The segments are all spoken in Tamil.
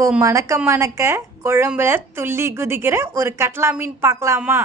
இப்போ மணக்க மணக்க குழம்புல துள்ளி குதிக்கிற ஒரு கட்லா மீன் பார்க்கலாமா?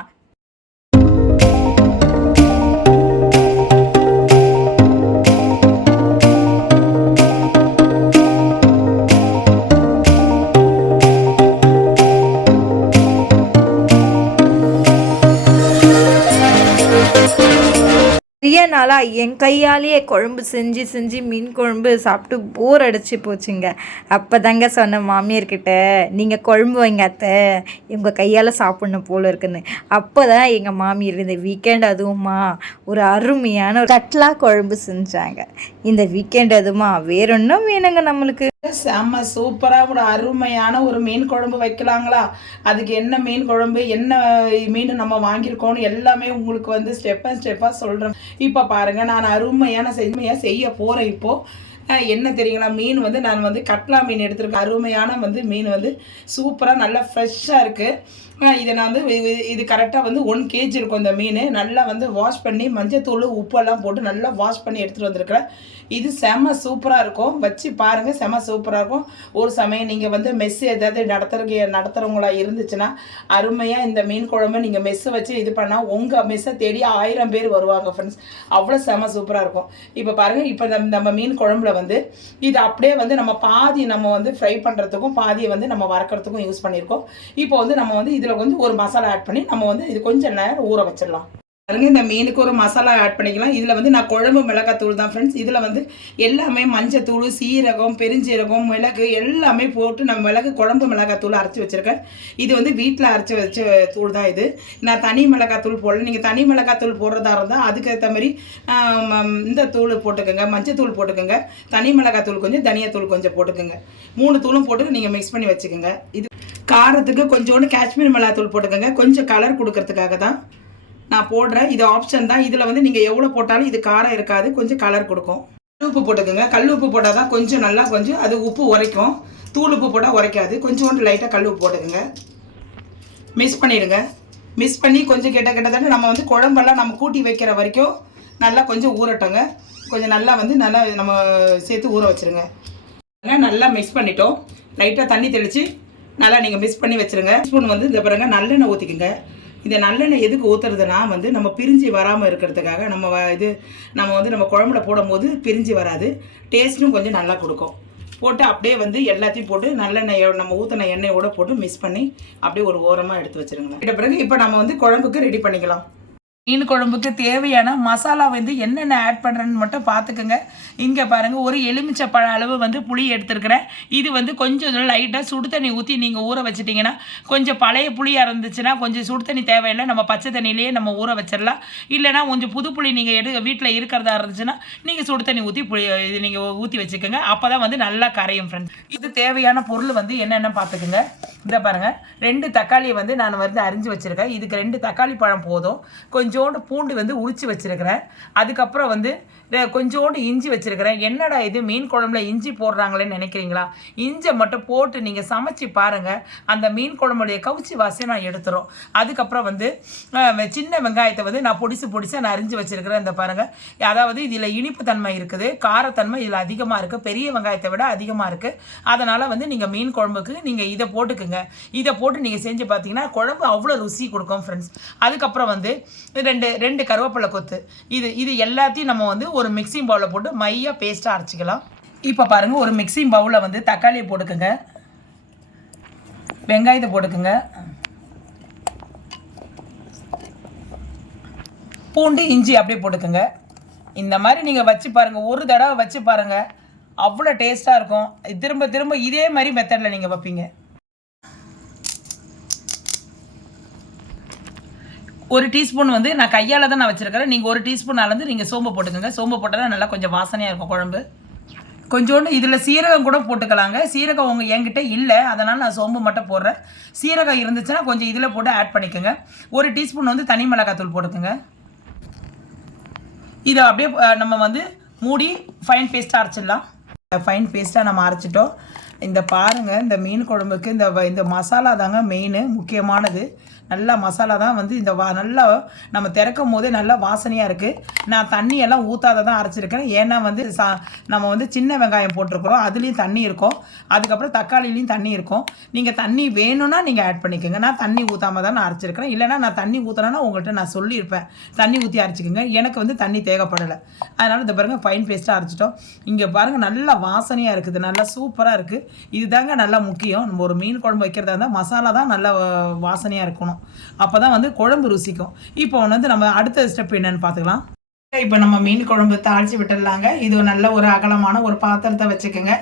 நிறைய நாளாக என் கையாலேயே குழம்பு செஞ்சு செஞ்சு மீன் குழம்பு சாப்பிட்டு போர் அடிச்சு போச்சுங்க. அப்போ தாங்க சொன்னேன் மாமியார்கிட்ட, நீங்கள் குழம்பு வைங்க அத்தை, உங்கள் கையால் சாப்பிட்ணும் போல் இருக்குன்னு. அப்போ தான் எங்கள் மாமியார் இந்த வீக்கெண்ட் அதுவுமா ஒரு அருமையான ஒரு கட்லா குழம்பு செஞ்சாங்க. இந்த வீக்கெண்ட் அதுவுமா வேற ஒன்றும் வேணுங்க நம்மளுக்கு. செம்ம சூப்பராக ஒரு அருமையான ஒரு மீன் குழம்பு வைக்கலாங்களா? அதுக்கு என்ன மீன் குழம்பு, என்ன மீன் நம்ம வாங்கியிருக்கோன்னு எல்லாமே உங்களுக்கு வந்து ஸ்டெப் பை ஸ்டெப்பாக சொல்கிறேன். இப்போ பாருங்கள், நான் அருமையான செய்ய போகிறேன். இப்போது என்ன தெரியுங்களா, மீன் வந்து நான் வந்து கட்லா மீன் எடுத்துருக்கேன். அருமையான வந்து மீன் வந்து சூப்பராக நல்லா ஃப்ரெஷ்ஷாக இருக்குது. இதை நான் வந்து இது கரெக்டாக வந்து 1 kg இருக்கும். இந்த மீன் நல்லா வந்து வாஷ் பண்ணி மஞ்சத்தூள் உப்பெல்லாம் போட்டு நல்லா வாஷ் பண்ணி எடுத்துகிட்டு வந்திருக்கிறேன். இது செம்ம சூப்பராக இருக்கும், வச்சு பாருங்கள், செம்ம சூப்பராக இருக்கும். ஒரு சமயம் நீங்கள் வந்து மெஸ்ஸு ஏதாவது நடத்துகிறவங்களா இருந்துச்சுன்னா அருமையாக இந்த மீன் குழம்பு நீங்கள் மெஸ்ஸை வச்சு இது பண்ணால் உங்கள் மெஸ்ஸை தேடி 1000 பேர் வருவாங்க ஃப்ரெண்ட்ஸ். அவ்வளோ செம்ம சூப்பராக இருக்கும். இப்போ பாருங்கள், இப்போ நம்ம மீன் குழம்புல வந்து இது அப்படியே வந்து நம்ம பாதி நம்ம வந்து ஃப்ரை பண்ணுறதுக்கும் பாதியை வந்து நம்ம வறுக்கிறதுக்கும் யூஸ் பண்ணியிருக்கோம். இப்போ வந்து நம்ம வந்து இதில் கொஞ்சம் ஒரு மசாலா ஆட் பண்ணி நம்ம வந்து இது கொஞ்சம் நேரம் ஊற வச்சிடலாம். பாருங்க, இந்த மீனுக்கு ஒரு மசாலா ஆட் பண்ணிக்கலாம். இதில் வந்து நான் குழம்பு மிளகாத்தூள் தான் ஃப்ரெண்ட்ஸ். இதில் வந்து எல்லாமே மஞ்சத்தூள், சீரகம், பெருஞ்சீரகம், மிளகு எல்லாமே போட்டு நம்ம மிளகு குழம்பு மிளகாத்தூள் அரைச்சி வச்சுருக்கேன். இது வந்து வீட்டில் அரைச்சி வச்ச தூள் தான் இது. நான் தனி மிளகாத்தூள் போடல. நீங்கள் தனி மிளகாத்தூள் போடுறதா இருந்தால் அதுக்கேற்ற மாதிரி இந்த தூள் போட்டுக்கோங்க, மஞ்சத்தூள் போட்டுக்கோங்க, தனி மிளகாத்தூள் கொஞ்சம், தனியாத்தூள் கொஞ்சம் போட்டுக்கோங்க. 3 தூளும் போட்டு நீங்கள் மிக்ஸ் பண்ணி வச்சுக்கோங்க. இது காரத்துக்கு கொஞ்சோண்டு காஷ்மீர் மிளகாத்தூள் போட்டுக்கோங்க, கொஞ்சம் கலர் கொடுக்கறதுக்காக தான் நான் போடுறேன். இது ஆப்ஷன் தான். இதில் வந்து நீங்கள் எவ்வளோ போட்டாலும் இது காரம் இருக்காது, கொஞ்சம் கலர் கொடுக்கும். கல் உப்பு போட்டுக்கோங்க. கல் உப்பு போட்டால் தான் கொஞ்சம் நல்லா கொஞ்சம் அது உப்பு உரைக்கும். தூள் உப்பு போட்டால் உரைக்காது. கொஞ்சோண்டு லைட்டாக கல் உப்பு போட்டுக்கோங்க. மிக்ஸ் பண்ணிவிடுங்க. மிக்ஸ் பண்ணி கொஞ்சம் கிட்டத்தட்ட நம்ம வந்து குழம்பெல்லாம் நம்ம கூட்டி வைக்கிற வரைக்கும் நல்லா கொஞ்சம் ஊறட்டோங்க. கொஞ்சம் நல்லா வந்து நல்லா நம்ம சேர்த்து ஊற வச்சுருங்க. நல்லா மிக்ஸ் பண்ணிட்டோம். லைட்டாக தண்ணி தெளித்து நல்லா நீங்கள் மிக்ஸ் பண்ணி வச்சுருங்க. ஸ்பூன் வந்து இந்த பாருங்க நல்லெண்ணெய் ஊற்றிக்குங்க. இந்த நல்லெண்ணெய் எதுக்கு ஊற்றுறதுனா வந்து நம்ம பிரிஞ்சு வராமல் இருக்கிறதுக்காக. நம்ம வந்து நம்ம குழம்புல போடும்போது பிரிஞ்சு வராது, டேஸ்ட்டும் கொஞ்சம் நல்லா கொடுக்கும். போட்டு அப்படியே வந்து எல்லாத்தையும் போட்டு நல்லெண்ணெய் நம்ம ஊற்றின எண்ணெயோடு போட்டு மிக்ஸ் பண்ணி அப்படியே ஒரு ஓரமாக எடுத்து வச்சுருங்க. இட்ட பிறகு இப்போ நம்ம வந்து குழம்புக்கு ரெடி பண்ணிக்கலாம். மீன் குழம்புக்கு தேவையான மசாலா வந்து என்னென்ன ஆட் பண்ணுறேன்னு மட்டும் பார்த்துக்குங்க. இங்கே பாருங்கள், ஒரு எலுமிச்சை பழ அளவு வந்து புளி எடுத்துருக்கிறேன். இது வந்து கொஞ்சம் லைட்டாக சுடு தண்ணி ஊற்றி நீங்கள் ஊற வச்சிட்டிங்கன்னா, கொஞ்சம் பழைய புளியாக இருந்துச்சுன்னா கொஞ்சம் சுடு தண்ணி தேவையில்லை, நம்ம பச்சை தண்ணியிலேயே நம்ம ஊற வச்சிடலாம். இல்லைனா கொஞ்சம் புது புளி நீங்கள் வீட்டில் இருக்கிறதா இருந்துச்சுன்னா நீங்கள் சுடு தண்ணி ஊற்றி இது நீங்கள் ஊற்றி வச்சுக்கோங்க. அப்போ தான் வந்து நல்லா கரையும் ஃப்ரெண்ட்ஸ். இது தேவையான பொருள் வந்து என்னென்ன பார்த்துக்குங்க. இதை பாருங்கள், 2 தக்காளியை வந்து நான் வந்து அரிஞ்சு வச்சுருக்கேன். இதுக்கு 2 தக்காளி பழம் போதும். கொஞ்சோண்டு பூண்டு வந்து உரிச்சு வச்சுருக்கிறேன். அதுக்கப்புறம் வந்து கொஞ்சோண்டு இஞ்சி வச்சுருக்கிறேன். என்னடா இது மீன் குழம்புல இஞ்சி போடுறாங்களேன்னு நினைக்கிறீங்களா? இஞ்சி மட்டும் போட்டு நீங்கள் சமைச்சு பாருங்கள், அந்த மீன் குழம்புடைய கவுச்சி வாசனை நான் எடுத்துரும். அதுக்கப்புறம் வந்து சின்ன வெங்காயத்தை வந்து நான் பொடிசாக நான் அரிஞ்சு வச்சுருக்கிறேன். இந்த பாருங்கள், அதாவது இதில் இனிப்பு தன்மை இருக்குது, காரத்தன்மை இதில் அதிகமாக இருக்குது, பெரிய வெங்காயத்தை விட அதிகமாக இருக்குது. அதனால் வந்து நீங்கள் மீன் குழம்புக்கு நீங்கள் இதை போட்டுக்குங்க. இதை போட்டு நீங்கள் செஞ்சு பார்த்தீங்கன்னா குழம்பு அவ்வளோ ருசி கொடுக்கும் ஃப்ரெண்ட்ஸ். அதுக்கப்புறம் வந்து 2 கருவேப்பிலை கொத்து, இது எல்லாத்தையும் நம்ம வந்து ஒரு மிக்சிங் பவுலில் போட்டு மையாக பேஸ்ட்டாக அரைச்சிக்கலாம். இப்போ பாருங்கள், ஒரு மிக்சிங் பவுலில் வந்து தக்காளியை போட்டுக்குங்க, வெங்காயத்தை போட்டுக்குங்க, பூண்டு இஞ்சி அப்படியே போட்டுக்குங்க. இந்த மாதிரி நீங்கள் வச்சு பாருங்கள், ஒரு தடவை வச்சு பாருங்கள், அவ்வளோ டேஸ்ட்டாக இருக்கும். திரும்ப திரும்ப இதே மாதிரி மெத்தடில் நீங்கள் வைப்பீங்க. 1 டீஸ்பூன் வந்து நான் கையால் தான் நான் வச்சுருக்கிறேன். நீங்கள் 1 டீஸ்பூன் அளந்து நீங்கள் சோம்பு போட்டுக்கோங்க. சோம்பு போட்டால் நல்லா கொஞ்சம் வாசனையாக இருக்கும் குழம்பு. கொஞ்சோண்டு இதில் சீரகம் கூட போட்டுக்கலாங்க. சீரகம் என்கிட்ட இல்லை, அதனால் நான் சோம்பு மட்டும் போடுறேன். சீரகம் இருந்துச்சுன்னா கொஞ்சம் இதில் போட்டு ஆட் பண்ணிக்கோங்க. 1 டீஸ்பூன் வந்து தனி மிளகாத்தூள் போட்டுக்கோங்க. இதை அப்படியே நம்ம வந்து மூடி ஃபைன் பேஸ்ட்டாக அரைச்சிடலாம். ஃபைன் பேஸ்ட்டாக நம்ம அரைச்சிட்டோம். இந்த பாருங்கள், இந்த மீன் குழம்புக்கு இந்த மசாலா தாங்க மெயின் முக்கியமானது. நல்லா மசாலா தான் வந்து நல்லா நம்ம திறக்கும் போதே நல்லா வாசனையாக இருக்குது. நான் தண்ணியெல்லாம் ஊற்றாத தான் அரைச்சிருக்கேன். ஏன்னா வந்து நம்ம வந்து சின்ன வெங்காயம் போட்டிருக்கிறோம், அதுலேயும் தண்ணி இருக்கும், அதுக்கப்புறம் தக்காளிலையும் தண்ணி இருக்கும். நீங்கள் தண்ணி வேணும்னா நீங்கள் ஆட் பண்ணிக்கோங்க. நான் தண்ணி ஊற்றாமல் தான் நான் அரைச்சிருக்கிறேன். இல்லைனா நான் தண்ணி ஊற்றினா உங்கள்கிட்ட நான் சொல்லியிருப்பேன் தண்ணி ஊற்றி அரைச்சிக்கோங்க. எனக்கு வந்து தண்ணி தேவைப்படலை. அதனால் இந்த பாருங்கள் ஃபைன் பேஸ்ட்டாக அரைச்சிட்டோம். இங்கே பாருங்கள் நல்லா வாசனையாக இருக்குது, நல்லா சூப்பராக இருக்குது. இதுதாங்க நல்லா முக்கியம். நம்ம ஒரு மீன் குழம்பு வைக்கிறதா இருந்தால் மசாலா தான் நல்லா வாசனையாக இருக்கணும். அப்போ தான் வந்து குழம்பு ருசிக்கும். இப்போ வந்து நம்ம அடுத்த ஸ்டெப் என்னன்னு பார்த்துக்கலாம். இப்போ நம்ம மீன் குழம்பு தாளித்து விட்டுடலாங்க. இது நல்ல ஒரு அகலமான ஒரு பாத்திரத்தை வச்சுக்கோங்க.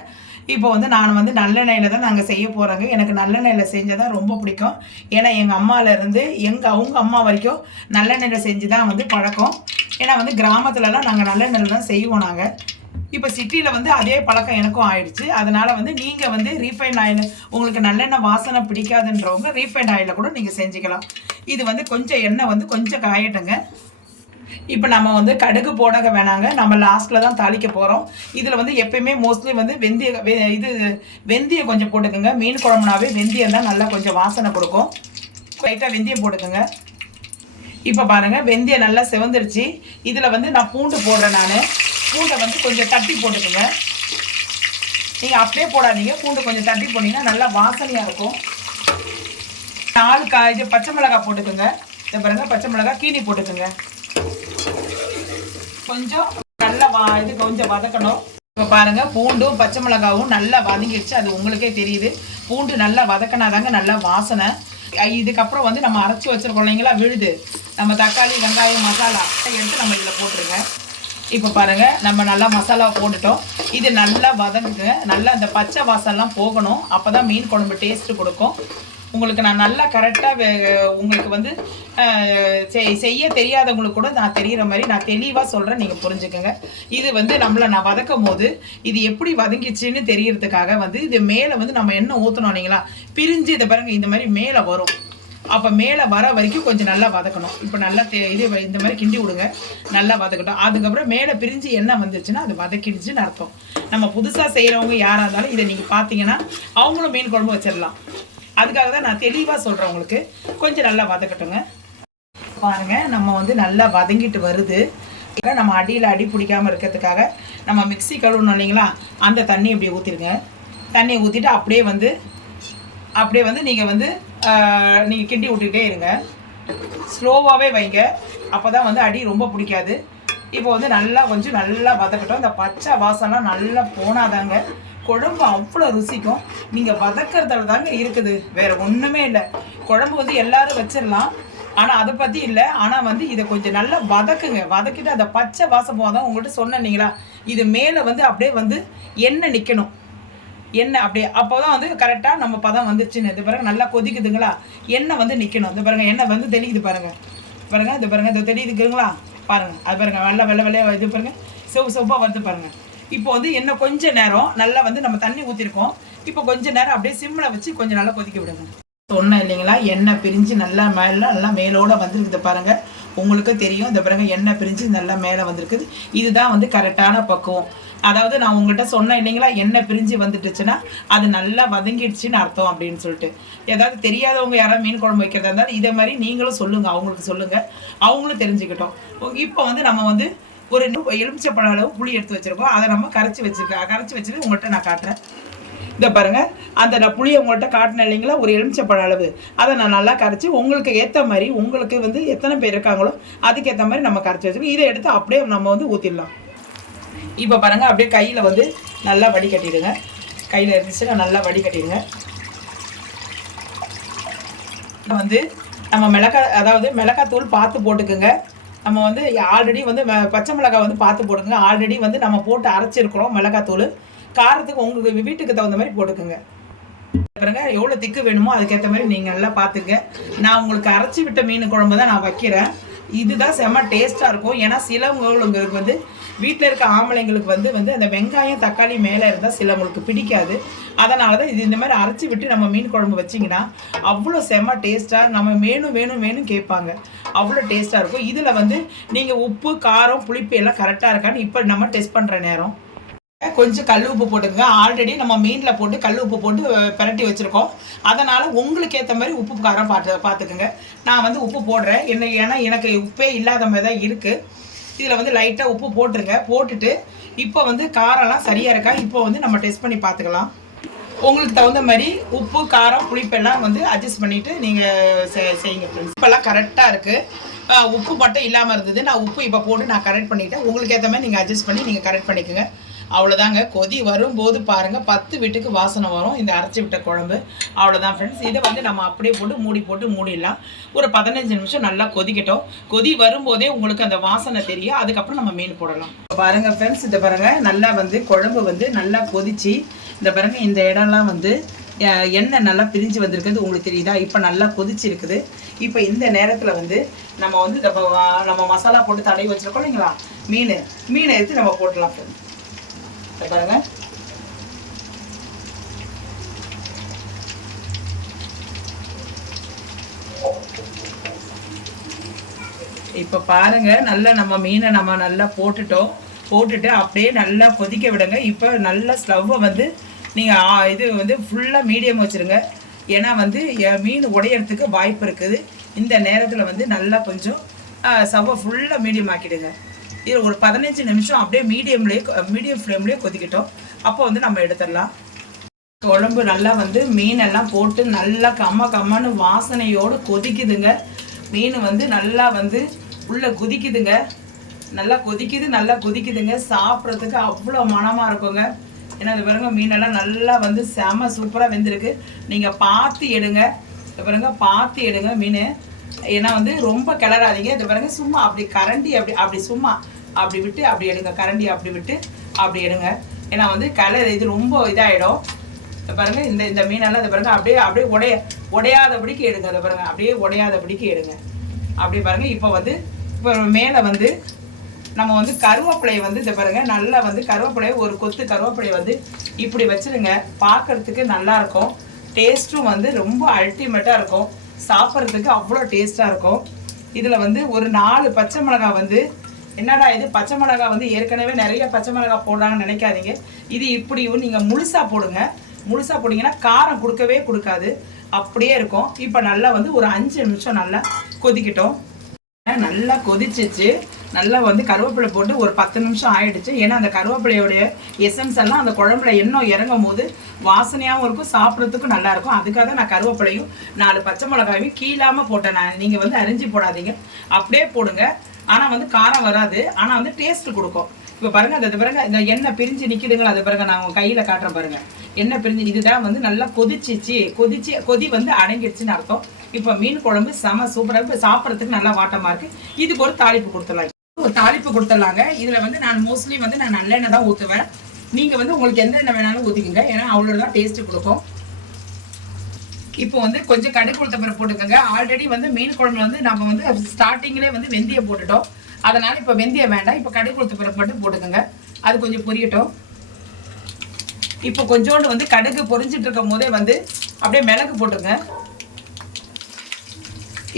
இப்போ வந்து நான் வந்து நல்லெண்ணெயில் தான் நாங்கள் செய்ய போகிறோங்க. எனக்கு நல்லெண்ணெயில் செஞ்சதான் ரொம்ப பிடிக்கும். ஏன்னா எங்கள் அம்மாவிலேருந்து அவங்க அம்மா வரைக்கும் நல்லெண்ணெயில் செஞ்சு தான் வந்து பழக்கம். ஏன்னா வந்து கிராமத்துலலாம் நாங்கள் நல்லெண்ணெயில் தான் செய்வோம். நாங்கள் இப்போ சிட்டியில் வந்து அதே பழக்கம் எனக்கும் ஆயிடுச்சு. அதனால் வந்து நீங்கள் வந்து ரீஃபைண்ட் ஆயில், உங்களுக்கு நல்லெண்ணெய் வாசனை பிடிக்காதுன்றவங்க ரீஃபைண்ட் ஆயிலில் கூட நீங்கள் செஞ்சுக்கலாம். இது வந்து கொஞ்சம் எண்ணெய் வந்து கொஞ்சம் காயட்டுங்க. இப்போ நம்ம வந்து கடுகு போடக வேணாங்க, நம்ம லாஸ்ட்டில் தான் தாளிக்க போகிறோம். இதில் வந்து எப்பயுமே மோஸ்ட்லி வந்து வெந்தயம் கொஞ்சம் போட்டுக்கோங்க. மீன் குழம்புனாவே வெந்தயம் தான் நல்லா கொஞ்சம் வாசனை கொடுக்கும். லைட்டாக வெந்தயம் போட்டுக்கோங்க. இப்போ பாருங்கள், வெந்தயம் நல்லா சிவந்துருச்சு. இதில் வந்து நான் பூண்டு போடுறேன். நான் பூண்டை வந்து கொஞ்சம் தட்டி போட்டுக்கோங்க. நீங்கள் அப்படியே போடாதீங்க, பூண்டு கொஞ்சம் தட்டி போட்டிங்கன்னா நல்லா வாசனையாக இருக்கும். 4 இது பச்சை மிளகாய் போட்டுக்கோங்க. இதை பாருங்கள், பச்சை மிளகாய் கீனி போட்டுக்கோங்க. கொஞ்சம் நல்லா கொஞ்சம் வதக்கணும். இப்போ பாருங்கள், பூண்டும் பச்சை மிளகாவும் நல்லா வதங்கிடுச்சு. அது உங்களுக்கே தெரியுது. பூண்டு நல்லா வதக்கினாதாங்க நல்லா வாசனை. இதுக்கப்புறம் வந்து நம்ம அரைச்சி வச்சுருக்கோம் இல்லைங்களா விழுது, நம்ம தக்காளி வெங்காயம் மசாலா எடுத்து நம்ம இதில் போட்டுருங்க. இப்போ பாருங்கள், நம்ம நல்லா மசாலாவை போட்டுட்டோம். இது நல்லா வதங்குங்க. நல்லா அந்த பச்சை வாசம்லாம் போகணும். அப்போ தான் மீன் குழம்பு டேஸ்ட்டு கொடுக்கும். உங்களுக்கு நான் நல்லா கரெக்டாக உங்களுக்கு வந்து செய்ய தெரியாதவங்களுக்கு கூட நான் தெரிகிற மாதிரி நான் தெளிவாக சொல்கிறேன், நீங்கள் புரிஞ்சுக்கோங்க. இது வந்து நான் வதக்கும் போது இது எப்படி வதங்கிச்சின்னு தெரியறதுக்காக வந்து இது மேலே வந்து நம்ம எண்ணெய் ஊற்றணும் இல்லைங்களா, பிரிஞ்சு இதை பாருங்கள் இந்த மாதிரி மேலே வரும். அப்போ மேலே வர வரைக்கும் கொஞ்சம் நல்லா வதக்கணும். இப்போ நல்லா இது இந்த மாதிரி கிண்டி விடுங்க, நல்லா வதக்கட்டும். அதுக்கப்புறம் மேலே பிரிஞ்சு எண்ணெய் வந்துருச்சுன்னா அது வதக்கிடுச்சுன்னு அர்த்தம். நம்ம புதுசாக செய்கிறவங்க யாராக இருந்தாலும் இதை நீங்கள் பார்த்தீங்கன்னா அவங்களும் மீன் குழம்பு வச்சிடலாம். அதுக்காக தான் நான் தெளிவாக சொல்கிறேன் உங்களுக்கு. கொஞ்சம் நல்லா வதக்கட்டுங்க. பாருங்கள், நம்ம வந்து நல்லா வதங்கிட்டு வருது. நம்ம அடியில் அடி பிடிக்காமல் இருக்கிறதுக்காக நம்ம மிக்ஸி கழுவணும் இல்லைங்களா, அந்த தண்ணி இப்படி ஊற்றிடுங்க. தண்ணியை ஊற்றிட்டு அப்படியே வந்து நீங்கள் கிண்டி விட்டுக்கிட்டே இருங்க. ஸ்லோவாகவே வைங்க, அப்போ தான் வந்து அடி ரொம்ப பிடிக்காது. இப்போ வந்து கொஞ்சம் நல்லா வதக்கட்டும். இந்த பச்சை வாசம்லாம் நல்லா போனாதாங்க குழம்பு அவ்வளோ ருசிக்கும். நீங்கள் வதக்கிறதுல தாங்க இருக்குது, வேறு ஒன்றுமே இல்லை. குழம்பு வந்து எல்லோரும் வச்சிடலாம், ஆனால் அதை பற்றி இல்லை. ஆனால் வந்து இதை கொஞ்சம் நல்லா வதக்குங்க. வதக்கிட்டு அந்த பச்சை வாசம் போதான் உங்கள்கிட்ட சொன்னீங்களா, இது மேலே வந்து அப்படியே வந்து எண்ணெய் நிற்கணும். எண்ணெய் அப்படியே அப்போ தான் வந்து கரெக்டாக நம்ம பதம் வந்துருச்சுன்னு. இது பாருங்கள், நல்லா கொதிக்குதுங்களா, எண்ணெய் வந்து நிற்கணும். இது பாருங்கள், எண்ணெய் வந்து தெளிக்குது பாருங்கள். இது பாருங்கள், இது தெரியுதுங்களா பாருங்கள். அது பாருங்கள், வெள்ளையாக இது பாருங்கள், சிவப்பாக வருது பாருங்கள். இப்போ வந்து இன்னும் கொஞ்சம் நேரம் நல்லா வந்து நம்ம தண்ணி ஊற்றிருக்கோம். இப்போ கொஞ்சம் நேரம் அப்படியே சிம்மில் வச்சு கொஞ்சம் நல்லா கொதிக்க விடுங்க. சொன்னேன் இல்லைங்களா, எண்ணெய் பிரிஞ்சு நல்லா மேலோடு வந்துருக்குது பாருங்கள். உங்களுக்கு தெரியும். இந்த பாருங்கள், எண்ணெய் பிரிஞ்சு நல்லா மேலே வந்திருக்குது. இதுதான் வந்து கரெக்டான பக்குவம். அதாவது நான் உங்கள்கிட்ட சொன்னேன் இல்லைங்களா, எண்ணெய் பிரிஞ்சு வந்துட்டுச்சுன்னா அது நல்லா வதங்கிடுச்சுன்னு அர்த்தம் அப்படின்னு சொல்லிட்டு. ஏதாவது தெரியாதவங்க யாராவது மீன் குழம்பு வைக்கிறதா இருந்தாலும் இதே மாதிரி நீங்களும் சொல்லுங்கள், அவங்களுக்கு சொல்லுங்கள், அவங்களும் தெரிஞ்சுக்கிட்டோம். இப்போ வந்து நம்ம வந்து ஒரு எலுமிச்சப்பழ அளவு புளி எடுத்து வச்சுருக்கோம். அதை நம்ம கரைச்சி வச்சுட்டு உங்கள்கிட்ட நான் காட்டுறேன். இதை பாருங்கள், அந்த நான் புளியை உங்கள்கிட்ட காட்டினேன் இல்லைங்களா, ஒரு எலுமிச்சப்பழ அளவு, அதை நான் நல்லா கரைச்சி உங்களுக்கு ஏற்ற மாதிரி, உங்களுக்கு வந்து எத்தனை பேர் இருக்காங்களோ அதுக்கேற்ற மாதிரி நம்ம கரைச்சி வச்சுருக்கோம். இதை எடுத்து அப்படியே நம்ம வந்து ஊற்றிடலாம். இப்போ பாருங்கள், அப்படியே கையில் வந்து நல்லா வடிகட்டிடுங்க. கையில் இருந்துச்சுன்னா நல்லா வடிகட்டிடுங்க. வந்து நம்ம மிளகாத்தூள் பார்த்து போட்டுக்குங்க. நம்ம வந்து ஆல்ரெடி வந்து பச்சை மிளகாய் வந்து பார்த்து போடுங்க. ஆல்ரெடி வந்து நம்ம போட்டு அரைச்சிருக்கிறோம் மிளகாத்தூள். காரத்துக்கு உங்களுக்கு வீட்டுக்கு தகுந்த மாதிரி போட்டுக்குங்க. பாருங்க, எவ்வளோ திக்கு வேணுமோ அதுக்கேற்ற மாதிரி நீங்கள் நல்லா பார்த்துங்க. நான் உங்களுக்கு அரைச்சி விட்ட மீன் குழம்பு தான் நான் வைக்கிறேன். இதுதான் செம்ம டேஸ்ட்டாக இருக்கும். ஏன்னா சிலவங்களுக்கு வந்து வீட்டில் இருக்க ஆம்பளைங்களுக்கு வந்து அந்த வெங்காயம் தக்காளி மேலே இருந்தால் சிலவங்களுக்கு பிடிக்காது. அதனால தான் இது இந்த மாதிரி அரைச்சி விட்டு நம்ம மீன் குழம்பு வச்சிங்கன்னா அவ்வளோ செம்ம டேஸ்ட்டாக நம்ம வேணும் கேட்பாங்க. அவ்வளோ டேஸ்ட்டாக இருக்கும். இதில் வந்து நீங்கள் உப்பு காரம் புளிப்பு எல்லாம் கரெக்டாக இருக்கான்னு இப்போ நம்ம டெஸ்ட் பண்ணுற நேரம். கொஞ்சம் கல் உப்பு போட்டுக்கங்க. ஆல்ரெடி நம்ம மீனில் போட்டு கல் உப்பு போட்டு பிரட்டி வச்சுருக்கோம். அதனால் உங்களுக்கு ஏற்ற மாதிரி உப்பு காரம் பார்த்துக்குங்க. நான் வந்து உப்பு போடுறேன். ஏன்னா எனக்கு உப்பே இல்லாத மாதிரி தான் இருக்குது. இதில் வந்து லைட்டாக உப்பு போட்டுருங்க. போட்டுட்டு இப்போ வந்து காரம்லாம் சரியாக இருக்கா இப்போ வந்து நம்ம டெஸ்ட் பண்ணி பார்த்துக்கலாம். உங்களுக்கு தகுந்த மாதிரி உப்பு காரம் புளிப்பெல்லாம் வந்து அட்ஜஸ்ட் பண்ணிவிட்டு நீங்கள் செய்யுங்க ஃப்ரெண்ட்ஸ். இப்போல்லாம் கரெக்டாக இருக்குது. உப்பு மட்டும் இல்லாமல் இருந்தது. நான் உப்பு இப்போ போட்டு நான் கரெக்ட் பண்ணிவிட்டேன். உங்களுக்கு ஏற்ற மாதிரி நீங்கள் அட்ஜஸ்ட் பண்ணி நீங்கள் கரெக்ட் பண்ணிக்கோங்க. அவ்வளோதாங்க. கொதி வரும்போது பாருங்கள் 10 வீட்டுக்கு வாசனை வரும் இந்த அரைச்சி விட்ட குழம்பு. அவ்வளோதான் ஃப்ரெண்ட்ஸ். இதை வந்து நம்ம அப்படியே போட்டு மூடிடலாம். ஒரு 15 நிமிஷம் நல்லா கொதிக்கட்டும். கொதி வரும்போதே உங்களுக்கு அந்த வாசனை தெரியும். அதுக்கப்புறம் நம்ம மீன் போடலாம். பாருங்கள் ஃப்ரெண்ட்ஸ், இதை பாருங்கள் நல்லா வந்து குழம்பு வந்து நல்லா கொதிச்சு இந்த பாருங்கள் இந்த இடம்லாம் வந்து எண்ணெய் நல்லா பிரிஞ்சு வந்திருக்குது. உங்களுக்கு தெரியுதா? இப்போ நல்லா கொதிச்சு இருக்குது. இப்போ இந்த நேரத்தில் வந்து நம்ம வந்து நம்ம மசாலா போட்டு தடவி வச்சுருக்கோம் இல்லைங்களா, மீனை எடுத்து நம்ம போட்டலாம் ஃப்ரெண்ட்ஸ். பாருங்க இப்போ பாருங்க நல்லா நம்ம மீனை நம்ம நல்லா போட்டுட்டு அப்படியே நல்லா கொதிக்க விடுங்க. இப்போ நல்லா ஸ்டவ்வை வந்து நீங்கள் இது வந்து ஃபுல்லாக மீடியம் வச்சுருங்க. ஏன்னா வந்து மீன் உடையறதுக்கு வாய்ப்பு இருக்குது. இந்த நேரத்தில் வந்து நல்லா கொஞ்சம் ஸ்டவ்வை ஃபுல்லாக மீடியம் ஆக்கிடுங்க. இது ஒரு 15 நிமிஷம் அப்படியே மீடியம் ஃப்ளேம்லேயே கொதிக்கட்டும். அப்போ வந்து நம்ம எடுத்துடலாம். குழம்பு நல்லா வந்து மீனெல்லாம் போட்டு நல்லா கம்மன்னு வாசனையோடு கொதிக்குதுங்க. மீன் வந்து நல்லா வந்து உள்ளே குதிக்குதுங்க. நல்லா கொதிக்குதுங்க. சாப்பிட்றதுக்கு அவ்வளோ மனமாக இருக்குங்க. ஏன்னா இது பாருங்க மீனெல்லாம் நல்லா வந்து செம சூப்பராக வெந்திருக்கு. நீங்கள் பார்த்து எடுங்க மீன். ஏன்னா வந்து ரொம்ப கிளறாதீங்க. இது பாருங்க சும்மா அப்படி கரண்டி அப்படி சும்மா அப்படி விட்டு அப்படி எடுங்க. கரண்டி அப்படி விட்டு அப்படி எடுங்க. ஏன்னா வந்து இது ரொம்ப இதாகிடும். இதை பாருங்க இந்த மீனெல்லாம் இதை பாருங்க அப்படியே உடையாதபடிக்கு எடுங்க. அதை பாருங்க அப்படியே உடையாதபடிக்கு எடுங்க. அப்படியே பாருங்க. இப்போ மேலே வந்து நம்ம வந்து கருவேப்பிலையை வந்து இதை பாருங்க நல்லா வந்து கருவேப்பிலையை ஒரு கொத்து கருவேப்பிலையை வந்து இப்படி வச்சுருங்க. பார்க்கறதுக்கு நல்லாயிருக்கும். டேஸ்ட்டும் வந்து ரொம்ப அல்டிமேட்டாக இருக்கும். சாப்பிட்றதுக்கு அவ்வளோ டேஸ்ட்டாக இருக்கும். இதில் வந்து ஒரு 4 பச்சை மிளகாய் வந்து என்னடா இது பச்சை மிளகாய் வந்து ஏற்கனவே நிறைய பச்சை மிளகாய் போடுறாங்கன்னு நினைக்காதீங்க. இது இப்படியும் நீங்கள் முழுசாக போட்டிங்கன்னா காரம் கொடுக்காது. அப்படியே இருக்கும். இப்போ நல்லா வந்து ஒரு 5 நிமிஷம் நல்லா கொதிக்கட்டும். நல்லா கொதிச்சிச்சு. நல்லா வந்து கருவேப்பிலை போட்டு ஒரு 10 நிமிஷம் ஆயிடுச்சு. ஏன்னா அந்த கருவேப்பிலையோடைய எசன்ஸ் எல்லாம் அந்த குழம்புல எண்ணெய் இறங்கும் போது வாசனையாகவும் இருக்கும், சாப்பிட்றதுக்கும் நல்லா இருக்கும். அதுக்காக தான் நான் கருவேப்பிலையும் 4 பச்சை மிளகாயும் கீழாமல் போட்டேன். நீங்கள் வந்து அரிஞ்சு போடாதீங்க, அப்படியே போடுங்க. ஆனால் வந்து காரம் வராது, ஆனால் வந்து டேஸ்ட் கொடுக்கும். இப்போ பாருங்க அது பாருங்க இந்த எண்ணெய் பிரிஞ்சு நிற்கிதுங்களா, அது பாருங்க நான் உங்கள் கையில் காட்டுறேன் பாருங்க. எண்ணெய் பிரிஞ்சு இதுதான் வந்து நல்லா கொதி வந்து அடங்கிடுச்சுன்னு அர்த்தம். இப்போ மீன் குழம்பு செம சூப்பராக சாப்பிட்றதுக்கு நல்லா வாட்டமாக இருக்குது. இதுக்கு ஒரு தாளிப்பு கொடுத்துடலாங்க. இதில் வந்து நான் மோஸ்ட்லி வந்து நான் நல்லெண்ணெய் தான் ஊற்றுவேன். நீங்கள் வந்து உங்களுக்கு எந்த எண்ணெய் வேணாலும் ஊற்றிக்கோங்க. ஏன்னா அவ்வளோதான் டேஸ்ட்டு கொடுக்கும். இப்போ வந்து கொஞ்சம் கடுகு உளுத்தம்பருப்பு போட்டுக்கோங்க. ஆல்ரெடி வந்து மீன் குழம்புல வந்து நம்ம வந்து ஸ்டார்டிங்லேயே வந்து வெந்தயம் போட்டுட்டோம். அதனால் இப்போ வெந்தயம் வேண்டாம். இப்போ கடுகு உளுத்தம்பருப்பு மட்டும் போட்டுக்கோங்க. அது கொஞ்சம் பொரியட்டும். இப்போ கொஞ்சோண்டு வந்து கடுகு பொரிஞ்சிட்டு இருக்கும் போதே வந்து அப்படியே மிளகு போட்டுங்க.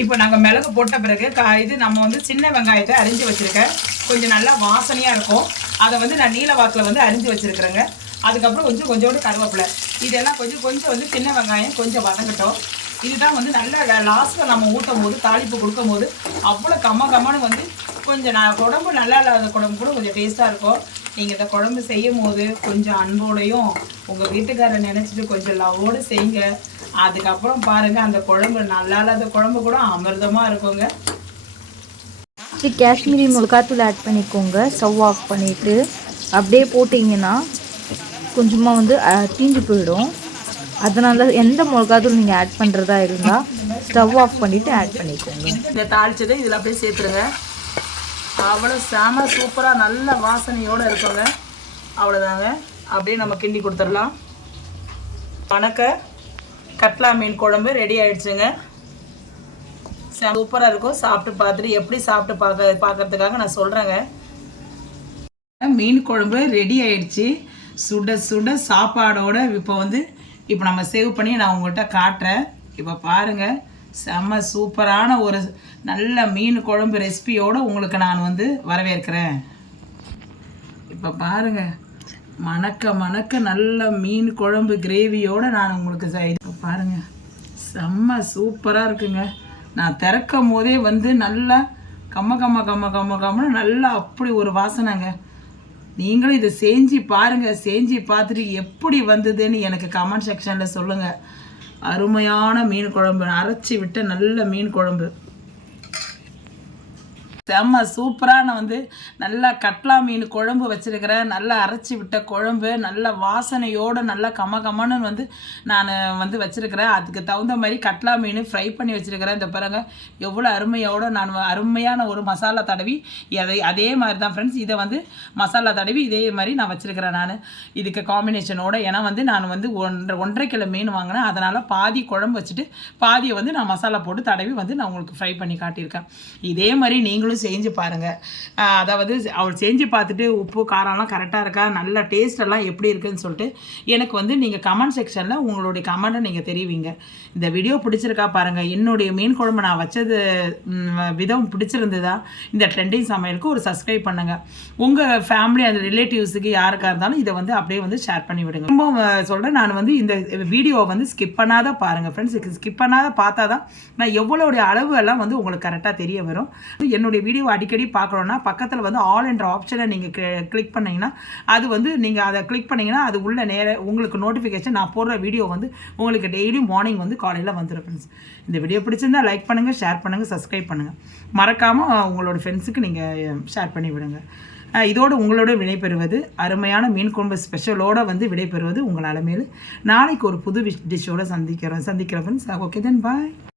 இப்போ நாங்கள் மிளகு போட்ட பிறகு இது நம்ம வந்து சின்ன வெங்காயத்தை அரிஞ்சு வச்சுருக்கேன். கொஞ்சம் நல்லா வாசனையாக இருக்கும். அதை வந்து நான் நீல வாக்கில் வந்து அரிஞ்சு வச்சுருக்கிறேங்க. அதுக்கப்புறம் கொஞ்சோண்டு கருவேப்பிலை, இதெல்லாம் கொஞ்சம் வந்து சின்ன வெங்காயம் கொஞ்சம் வதங்கட்டும். இதுதான் வந்து நல்லா லாஸ்ட்டில் நம்ம ஊட்டும் போது தாளிப்பு கொடுக்கும் போது அவ்வளோ கம்மன்னு வந்து கொஞ்சம் குழம்பு நல்லா இல்லாத குழம்பு கூட கொஞ்சம் டேஸ்ட்டாக இருக்கும். நீங்கள் இந்த குழம்பு செய்யும் போது கொஞ்சம் அன்போடையும் உங்கள் வீட்டுக்காரரை நினச்சிட்டு கொஞ்சம் லவ்வோடு செய்யுங்க. அதுக்கப்புறம் பாருங்கள் அந்த குழம்பு நல்லா இல்லாத குழம்பு கூட அமிர்தமாக இருக்குங்க. காஷ்மீரி மிளகாத்தூள் ஆட் பண்ணிக்கோங்க. ஸ்டவ் ஆஃப் பண்ணிவிட்டு அப்படியே போட்டிங்கன்னா கொஞ்சமாக வந்து தீஞ்சு போயிடும். அதனால் எந்த மிளகாத்தூள் நீங்கள் ஆட் பண்ணுறதா இருந்தால் ஸ்டவ் ஆஃப் பண்ணிவிட்டு ஆட் பண்ணிக்கோங்க. இந்த தாளிச்சதை இதில் அப்படியே சேர்த்துருங்க. அவ்வளோ செம சூப்பராக நல்ல வாசனையோடு இருக்குங்க. அவ்வளோதாங்க. அப்படியே நம்ம கிண்டி கொடுத்துடலாம். கட்லா மீன் குழம்பு ரெடி ஆகிடுச்சுங்க. சூப்பராக இருக்கும். சாப்பிட்டு பார்த்துட்டு எப்படி சாப்பிட்டு பார்க்கறதுக்காக நான் சொல்கிறேங்க. மீன் குழம்பு ரெடி ஆகிடுச்சு. சுட சாப்பாடோட இப்போ நம்ம சேவ் பண்ணி நான் உங்கள்கிட்ட காட்டுறேன். இப்போ பாருங்கள், செம்ம சூப்பரான ஒரு நல்ல மீன் குழம்பு ரெசிபியோடு உங்களுக்கு நான் வந்து வரவேற்கிறேன். இப்போ பாருங்கள் மணக்க மணக்க நல்ல மீன் குழம்பு கிரேவியோடு நான் உங்களுக்கு செய்து பாருங்கள். செம்ம சூப்பராக இருக்குங்க. நான் திறக்கும் போதே வந்து நல்லா கம்மன்னு நல்லா அப்படி ஒரு வாசனைங்க. நீங்களும் இதை செஞ்சு பாருங்கள். செஞ்சு பார்த்துட்டு எப்படி வந்ததுன்னு எனக்கு கமெண்ட் செக்ஷனில் சொல்லுங்கள். அருமையான மீன் குழம்பு, அரைச்சி விட்ட நல்ல மீன் குழம்பு, செம்ம சூப்பராக. நான் வந்து நல்லா கட்லா மீன் குழம்பு வச்சுருக்கிறேன். நல்லா அரைச்சி விட்ட குழம்பு, நல்ல வாசனையோடு நல்லா கம்மன்னு வந்து நான் வந்து வச்சுருக்கிறேன். அதுக்கு தகுந்த மாதிரி கட்லா மீன் ஃப்ரை பண்ணி வச்சுருக்கிறேன். இந்த பாருங்க எவ்வளோ அருமையோடு நான் அருமையான ஒரு மசாலா தடவி அதே மாதிரி தான் ஃப்ரெண்ட்ஸ். இதை வந்து மசாலா தடவி இதே மாதிரி நான் வச்சுருக்கிறேன் நான் இதுக்கு காம்பினேஷனோடு. ஏன்னா வந்து நான் வந்து 1.5 கிலோ மீன் வாங்கினேன். அதனால் பாதி குழம்பு வச்சுட்டு பாதியை வந்து நான் மசாலா போட்டு தடவி வந்து நான் உங்களுக்கு ஃப்ரை பண்ணி காட்டியிருக்கேன். இதே மாதிரி நீங்களும் செஞ்சு பாருங்கள். அதாவது அவள் செஞ்சு பார்த்துட்டு உப்பு காரம்லாம் கரெக்டாக இருக்கா, நல்ல டேஸ்டெல்லாம் எப்படி இருக்குதுன்னு சொல்லிட்டு எனக்கு வந்து நீங்கள் கமெண்ட் செக்ஷனில் உங்களுடைய கமெண்ட்டை நீங்கள் தெரிவிங்க. இந்த வீடியோ பிடிச்சிருக்கா பாருங்கள். என்னுடைய மீன் குழம்பு நான் வச்சது விதம் பிடிச்சிருந்ததா, இந்த ட்ரெண்டிங் சமையலுக்கு ஒரு சப்ஸ்கிரைப் பண்ணுங்கள். உங்கள் ஃபேமிலி அந்த ரிலேட்டிவ்ஸுக்கு யாருக்காக இருந்தாலும் இதை வந்து அப்படியே வந்து ஷேர் பண்ணி விடுங்க. ரொம்ப சொல்கிறேன், நான் வந்து இந்த வீடியோவை வந்து ஸ்கிப் பண்ணாத பாருங்கள் ஃப்ரெண்ட்ஸ். ஸ்கிப் பண்ணாத பார்த்தா தான் நான் எவ்வளோடைய அளவு எல்லாம் வந்து உங்களுக்கு கரெக்டாக தெரிய வரும். என்னுடைய வீடியோ அடிக்கடி பார்க்கணுன்னா பக்கத்தில் வந்து ஆல் என்ற ஆப்ஷனை நீங்கள் கிளிக் பண்ணிங்கன்னா அது வந்து நீங்கள் அதை கிளிக் பண்ணிங்கன்னா அது உள்ள உங்களுக்கு நோட்டிஃபிகேஷன் நான் போடுற வீடியோ வந்து உங்களுக்கு டெய்லி மார்னிங் வந்து காலையில் வந்துடும் ஃப்ரெண்ட்ஸ். இந்த வீடியோ பிடிச்சிருந்தா லைக் பண்ணுங்கள், ஷேர் பண்ணுங்கள், சப்ஸ்கிரைப் பண்ணுங்கள். மறக்காமல் உங்களோட ஃப்ரெண்ட்ஸுக்கு நீங்கள் ஷேர் பண்ணி விடுங்க. இதோடு உங்களோட விடைபெறுவது, அருமையான மீன் குழம்பு ஸ்பெஷலோடு வந்து விடைபெறுவது உங்கள் அலமேலு. நாளைக்கு ஒரு புது டிஷ்ஷோடு சந்திக்கிறேன் ஃப்ரெண்ட்ஸ். ஓகே தென் பாய்.